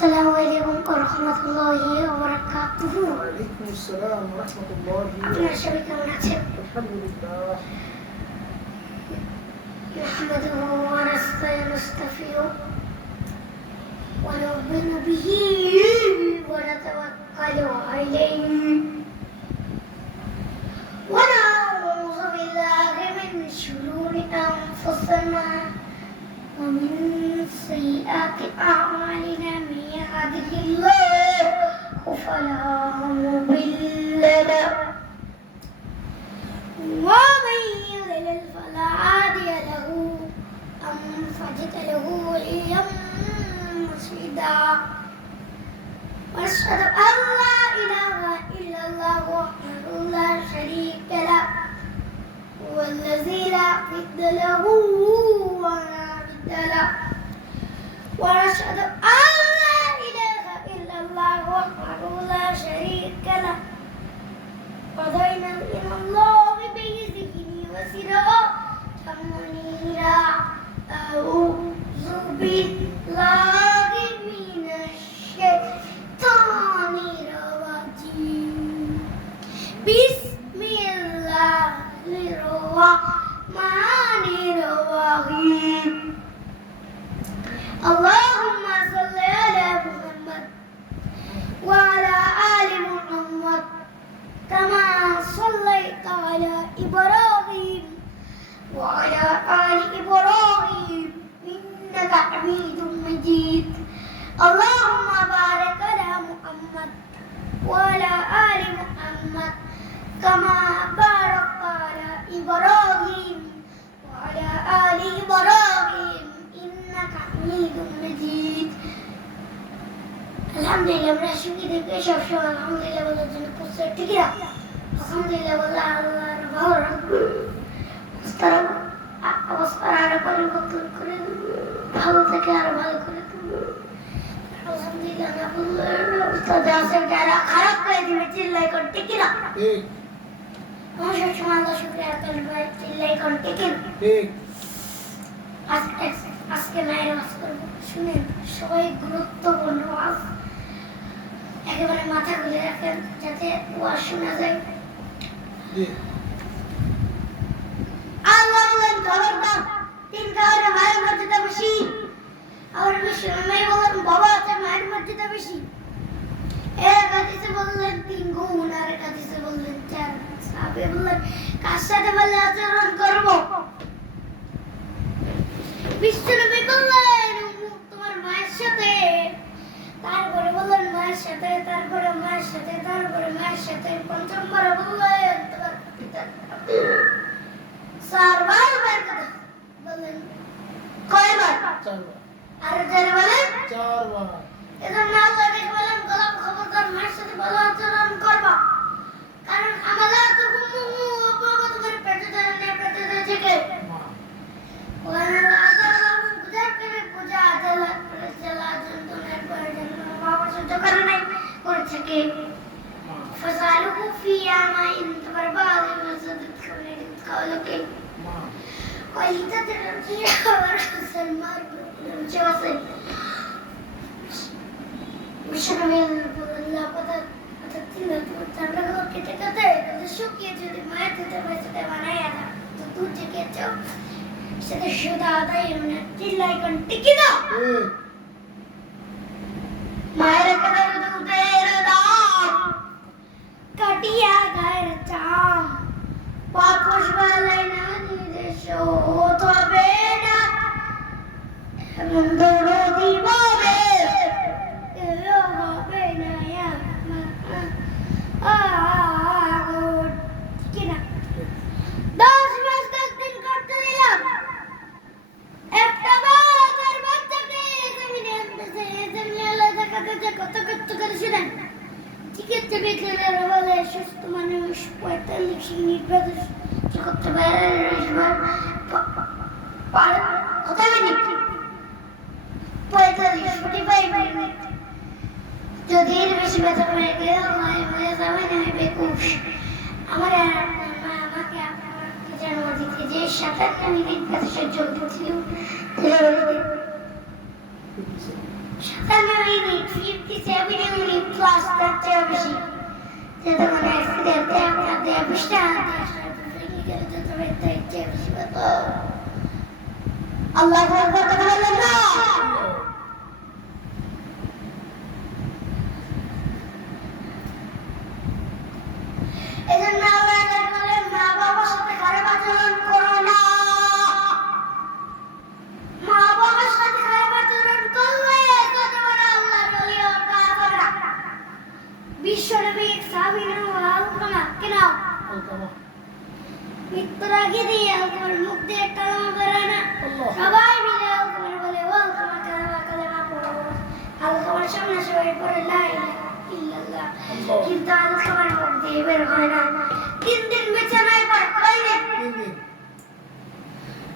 السلام عليكم ورحمة الله وبركاته. وعليكم السلام ورحمة الله أبنى شبكة مناسب الحمد لله. نحمده ونستعينه ونؤمن به ونتوكل عليه. ونشهد أن لا إله إلا الله وحده لا شريك له. وضينا من الله بيزه وسراء تمنيرا أو زبي الله আলহামদুলিল্লাহ আমরা সঙ্গী দেখে সবসময় আলহামদুলিল্লাহ বলার জন্য প্রস্তুত ঠিক না? আলহামদুলিল্লাহ বলে আল্লাহর ভালো অবস্থার অবস্থার আরও পরিবর্তন করে ভালো থেকে আরও ভালো করে আলহামদুলিল্লাহ না বললে অবস্থা আছে যারা খারাপ করে দিবে চিল্লাই কর ঠিক না? আমার সবসময় আল্লাহ শুক্রিয়া করবে চিল্লাই কর ঠিক না? আজকে আজকে মায়ের ওয়াজ করব শুনেন সবাই গুরুত্বপূর্ণ একেবারে মাথা খুলে রাখেন যাতে ওয়াজ শোনা যায়। আল্লাহ বলেন খবরদার তিন কারণে মায়ের মর্যাদা বেশি। আবার বিশ্বনবী বলেন বাবা আছে মায়ের মর্যাদা বেশি। এক হাদিসে বললেন তিন গুণ আর এক বললেন চার সাহাবে বললেন কার সাথে আচরণ করব? বিশ্বনবী বললেন "উম্মু, তোমার মায়ের সাথে তারপরে সাথে তারপরে মায়ের সাথে তারপরে মায়ের সাথে পঞ্চমবার বললেন তোমার চারবার বার কথা বললেন কয়বার? আর যারা বলেন। চারবার। এজন্য আল্লাহ দেখে বলেন গোলাম খবরদার মায়ের সাথে ভালো আচরণ করবা। কারণ আমাদের তো গুমু অপগত করে পেটে ধরে নিয়ে পেটে ধরে থেকে। মা। ওখানে আল্লাহ বুঝা করে পূজা আদালত প্রয়োজন করে سكيب فسألوه فيها ما أنت برباد وزدت قبلت قولك قلت تربية ورخص المار بالجوصل وشرمين الله قدر قدرتنا تمرق وقت قدر قدر شوكي جدي ما تتبعي تتبعنا يا دا تدود جكيتو سيدي شو دا دا يمنا تلاي كنت كده ما يركضر চিকিৎসা বিজ্ঞানের বলে সুস্থ মানুষ, পঁয়তাল্লিশ মিনিট বাদে করতে পারে কত মিনিট পঁয়তাল্লিশ ফোর্টি ফাইভ যদি এর বেশি ব্যথা হয়ে গেলে হয়ে হয়ে যাবে না, আমি বেকুশ। আমার আর মা আমাকে আমাকে জন্ম দিতে যে সাতান্ন মিনিট ব্যথা সহ্য করতেছিল সাতান্ন unit fifty seven unit plus তার চেয়ে বেশি যেহেতু মানে অ্যাক্সিডেন্টে আপনার দেয়া বিশটা আল্লাহ কথা বললেন না এজন্য আল্লাহ বলেন মা বাবার সাথে খারাপ আচরণ করো না মা বাবার সাথে খারাপ আচরণ করলে কত বড় আল্লাহর ওলি হওয়ার কারণ বিশ্বনবী সাবির আলকামা কেন আলকামা মৃত্যুর আগে দিয়ে আলকামার মুখ দিয়ে কালামা বেরোয় না আল্লাহ। সবাই মিলে আলকামার বলে ও আলকামা কালামা কালামা পড়ো সামনে সবাই পড়ে কিন্তু আলকামার মুখ দিয়ে বের হয় না তিন দিন পড়ে কইলে তিন দিন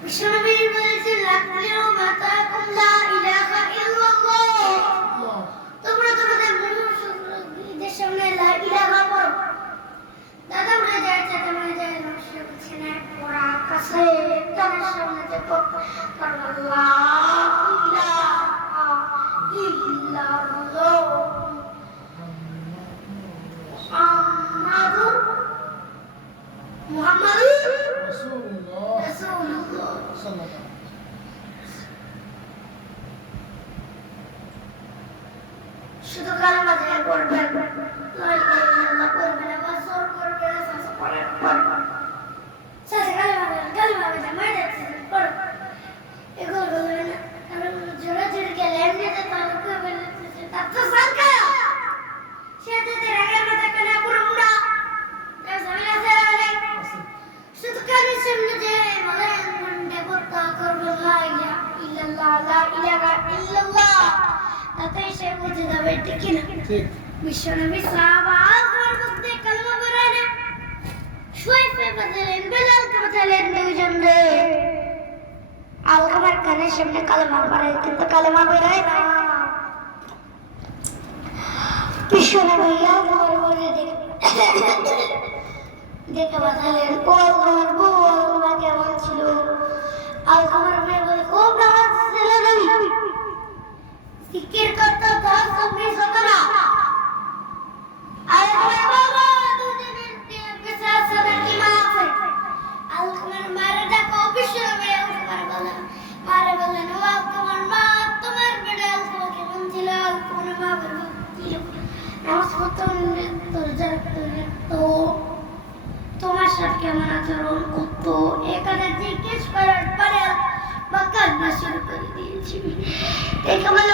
বিশ্বনবী বলেছেন লাকুলিও মাতাকুম লা ইলাহা ইল্লাল্লাহ তোমরা তোমাদের মনুষ্যদের সামনে লা ইলাহা পড়ো দাদা মনে যায় চাচা মনে যায় নমস্কার করছে না পড়া কাছে তাদের সামনে যে পড়ো লা শুধু কালামা দিয়ে পড়বেন লা ইলাহা ইল্লাল্লাহ পড়বেন আবার সর করবেন সাসা পড়েন পড়বেন সাসা কালামা বলেন কালামা বলেন মাই দেখছেন পড়ো এগুলো বলবেন না কারণ জোরে জোরে গেলে এমনিতে তাহলে কেউ বলতেছে তার তো সারকা সে যদি রাগের মাথা কানা পুরো মুড়া তার জামিন আছে আলাই আছে শুধু কানের সামনে যে বলেন মনটা করতে করবেন লা ইলাহা ইল্লাল্লাহ লা ইলাহা ইল্লাল্লাহ তাতে সে বুঝে যাবে ঠিক কি না? ঠিক। বিশ্বনবী সাহাবা আমার মধ্যে কালমা বেরোয় না। শুয়াইফে বাজালেন বেলালকে বাজালেন দুইজন রে আলকামার কানের সামনে কালেমা পড়ে কিন্তু কালেমা বেরোয় না। বিশ্বনবী বলে দেখে বাজালেন ও আলকামার বউ আলকামা কেমন ছিল? আলকামার মেয়ে বলে খুব নামাজ ছিল নবী। জিকির করতে তোমার সাথে কেমন আচরণ করতো? এখানে জিজ্ঞেস করার পরে বা কান্না শুরু করে দিয়েছি। দেখে বলে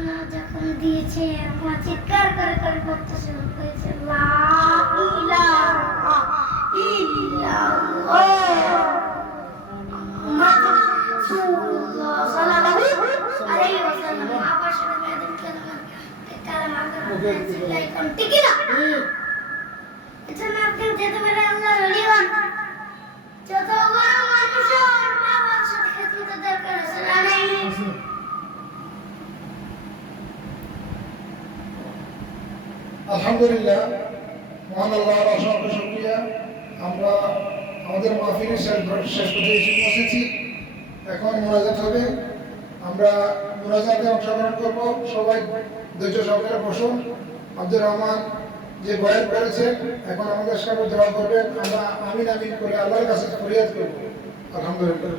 শোনা যখন দিয়েছে আমার চিৎকার করে করে করতে শুরু করেছে লা ইলাহা ইল্লাল্লাহ আলাইহি ওয়াসাল্লাম আবার শুনে মেয়েদের কালামা কালামা করে লাইকন ঠিক না ঠিক এজন্য আপনি যেতে পারে আল্লাহর ওলি হন যত বড় মানুষ হন বাবার সাথে খেদমতের দরকার আছে না নাই আছে আলহামদুলিল্লাহ, মহান আল্লাহর অসংখ্য শুক্রিয়া। আমরা আমাদের মাহফিলের শেষ পর্যায়ে এসে পৌঁছেছি। এখন মোনাজাত হবে। আমরা মুরাজাতে অংশগ্রহণ করব। সবাই ধৈর্য সহকারে বসুন। আব্দুর রহমান যে বয়ান করেছেন এখন আমাদের সামনে দোয়া করবেন। আমরা আমিন আমিন করে আল্লাহর কাছে ফরিয়াদ করব। আলহামদুলিল্লাহ।